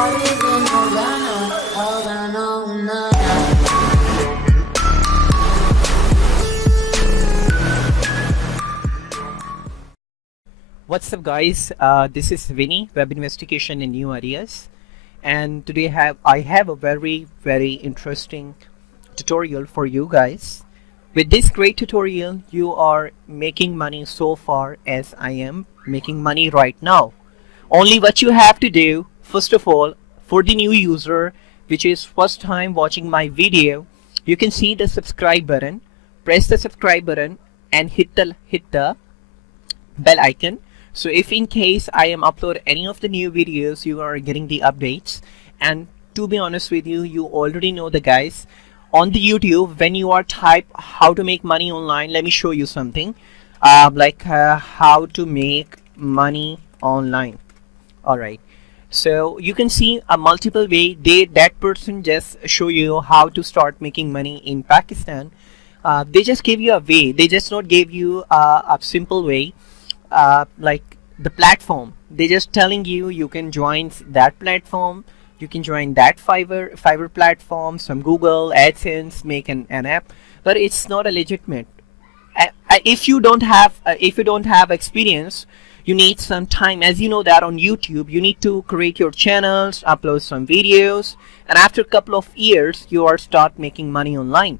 What's up, guys? This is Vinny, Web Investigation in New Areas, and today I have a very interesting tutorial for you guys. With this great tutorial, you are making money so far as I am making money right now. Only what you have to do, first of all, for the new user which is first time watching my video, you can see the subscribe button. Press the subscribe button and hit the bell icon. So if in case I am upload any of the new videos, you are getting the updates. And to be honest with you, you already know the guys on the YouTube, when you are type how to make money online, let me show you something how to make money online. Alright, so you can see a multiple way that person just show you how to start making money in Pakistan. They just give you a way, they just not give you a simple way. Like the platform, they just telling you can join that platform, you can join that Fiverr platform, some Google AdSense, make an app, but it's not a legitimate. If you don't have experience, you need some time. As you know that on YouTube you need to create your channels, upload some videos, and after a couple of years you are start making money online.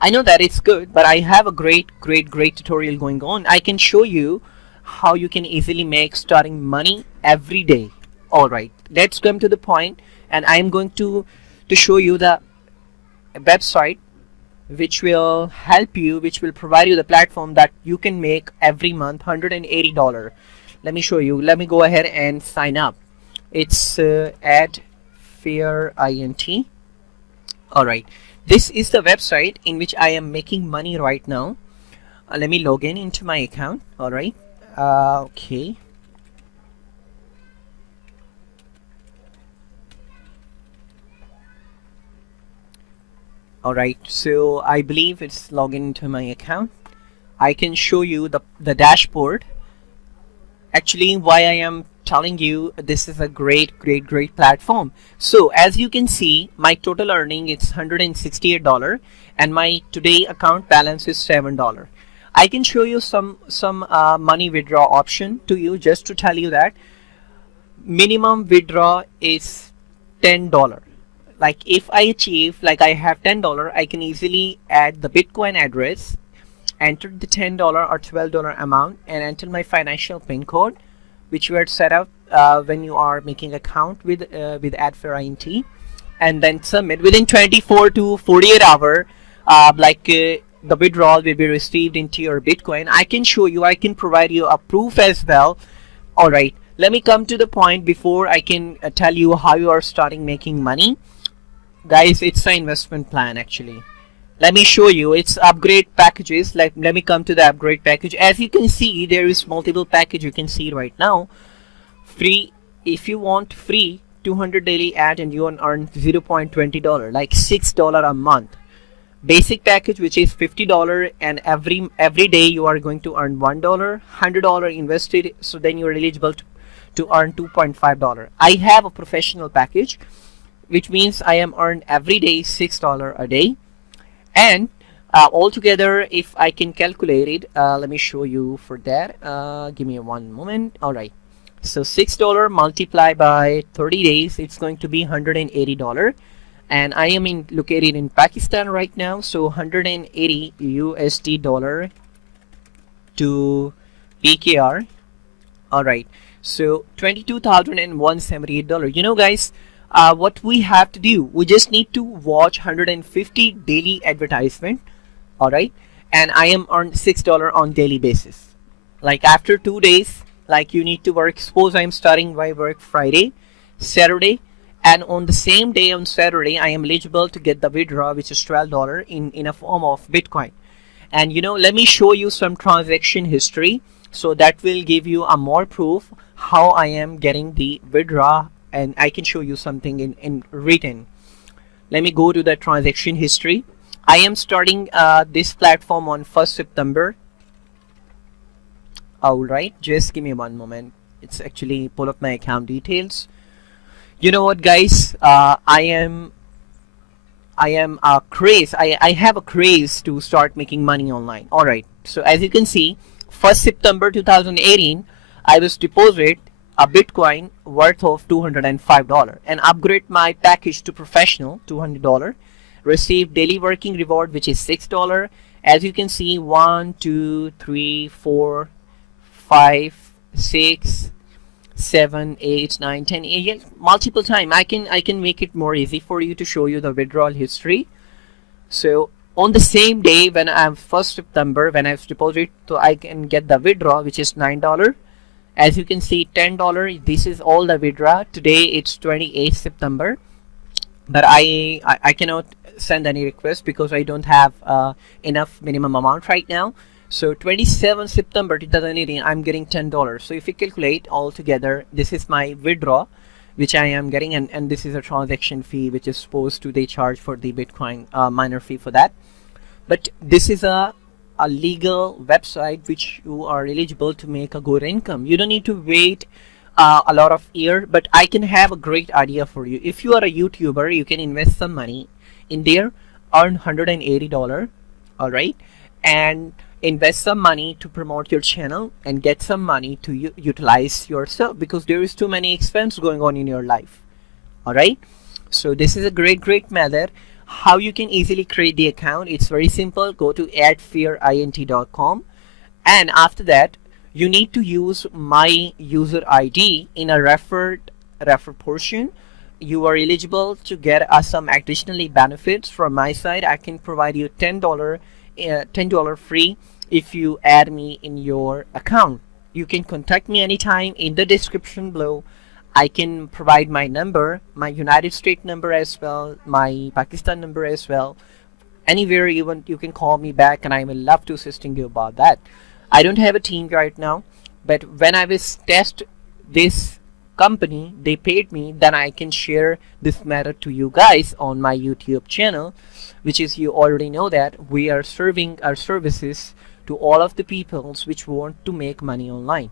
I know that it's good, but I have a great tutorial going on. I can show you how you can easily make starting money every day. Alright, let's come to the point, and I am going to show you the website which will help you, which will provide you the platform that you can make every month $180. Let me show you. Let me go ahead and sign up. It's Adfairint. Alright, this is the website in which I am making money right now. Let me log in into my account. Alright. Okay. Alright, so I believe it's logging into my account. I can show you the dashboard. Actually, why I am telling you this is a great platform. So as you can see, my total earning is $168 and my today account balance is $7. I can show you some money withdraw option to you, just to tell you that minimum withdraw is $10. Like if I achieve, like I have $10, I can easily add the Bitcoin address, enter the $10 or $12 amount, and enter my financial PIN code, which you had set up when you are making account with Adfairint, and then submit. Within 24 to 48 hours, the withdrawal will be received into your Bitcoin. I can show you, I can provide you a proof as well. Alright, let me come to the point before I can tell you how you are starting making money. Guys, it's an investment plan actually. Let me show you, it's upgrade packages. Let me come to the upgrade package. As you can see, there is multiple package you can see right now. Free, if you want free 200 daily ad and you earn $0.20, like $6 a month. Basic package, which is $50, and every day you are going to earn $1, $100 invested, so then you are eligible to earn $2.5. I have a professional package, which means I am earned every day $6 a day, and altogether, if I can calculate it, let me show you for that. Give me one moment. Alright, so $6 multiplied by 30 days, it's going to be $180. And I am located in Pakistan right now, so 180 USD dollar to PKR. Alright, so $22,178. You know guys, what we have to do, we just need to watch 150 daily advertisement. Alright, and I am earned $6 on daily basis. Like after 2 days, like you need to work, suppose I am starting my work Friday, Saturday, and on the same day on Saturday I am eligible to get the withdrawal, which is $12 in a form of Bitcoin. And you know, let me show you some transaction history, so that will give you a more proof how I am getting the withdrawal, and I can show you something in written. Let me go to the transaction history. I am starting this platform on 1st September. Alright, just give me one moment. It's actually pull up my account details. You know what, guys? I am a craze. I have a craze to start making money online. All right. So as you can see, 1st September 2018, I was deposit a Bitcoin worth of $205 and upgrade my package to professional $200. Receive daily working reward, which is $6. As you can see, 1, 2, 3, 4, 5, 6, 7, 8, 9, 10, yes, multiple time. I can make it more easy for you to show you the withdrawal history. So on the same day when I'm 1st September when I've deposited, so I can get the withdraw, which is $9. As you can see, $10. This is all the withdraw. Today it's 28th September, but I cannot send any request because I don't have enough minimum amount right now. So 27 September 2018, I'm getting $10. So if you calculate all together, this is my withdraw, which I am getting, and this is a transaction fee, which is supposed to they charge for the Bitcoin miner fee for that. But this is a legal website which you are eligible to make a good income. You don't need to wait a lot of year, but I can have a great idea for you. If you are a YouTuber, you can invest some money in there, earn $180, all right, and invest some money to promote your channel and get some money to utilize yourself, because there is too many expense going on in your life. All right, so this is a great method how you can easily create the account. It's very simple. Go to adfairint.com, and after that you need to use my user ID in a refer portion. You are eligible to get some additionally benefits from my side. I can provide you $10 free if you add me in your account. You can contact me anytime in the description below. I can provide my number, my United States number as well, my Pakistan number as well. Anywhere you want, you can call me back, and I will love to assisting you about that. I don't have a team right now, but when I was test this company, they paid me, then I can share this matter to you guys on my YouTube channel, which is, you already know that we are serving our services to all of the peoples which want to make money online.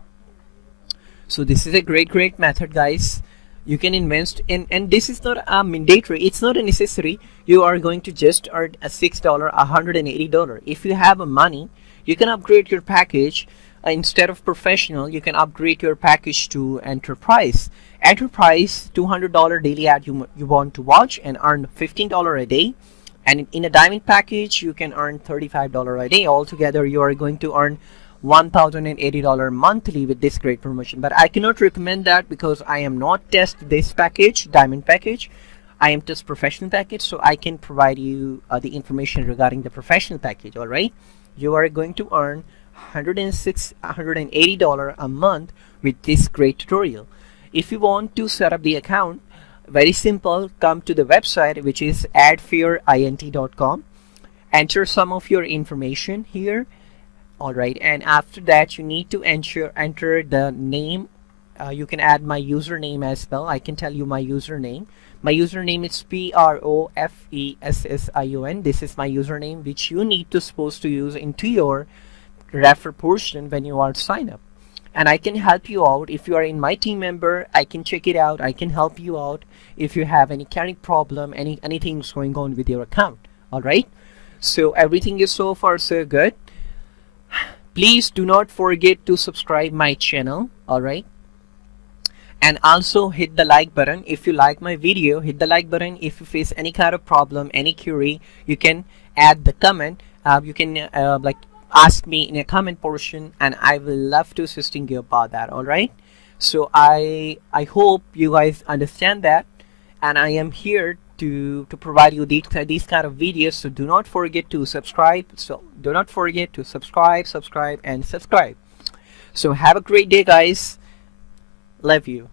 So this is a great method, guys. You can invest in, and this is not a mandatory, it's not a necessary. You are going to just earn a $6, $180. If you have a money, you can upgrade your package. Instead of professional, you can upgrade your package to enterprise. Enterprise, $200 daily ad you want to watch and earn $15 a day. And in a diamond package, you can earn $35 a day. Altogether, you are going to earn $1,080 monthly with this great promotion. But I cannot recommend that because I am not test this package, diamond package. I am just professional package, so I can provide you the information regarding the professional package. All right, you are going to earn $180 a month with this great tutorial. If you want to set up the account, very simple. Come to the website, which is adfairint.com. Enter some of your information here. All right, and after that you need to enter the name. You can add my username as well. I can tell you my username. My username is PROFESSION. This is my username, which you need to supposed to use into your refer portion when you are sign up. And I can help you out. If you are in my team member, I can check it out. I can help you out if you have any kind of problem, anything's going on with your account. All right, so everything is so far so good. Please do not forget to subscribe my channel. All right, and also hit the like button. If you like my video, hit the like button. If you face any kind of problem, any query, you can add the comment. You can like ask me in a comment portion, and I will love to assisting you about that. All right, so I hope you guys understand that, and I am here to provide you these kind of videos. So do not forget to subscribe. So do not forget to subscribe. So have a great day, guys. Love you.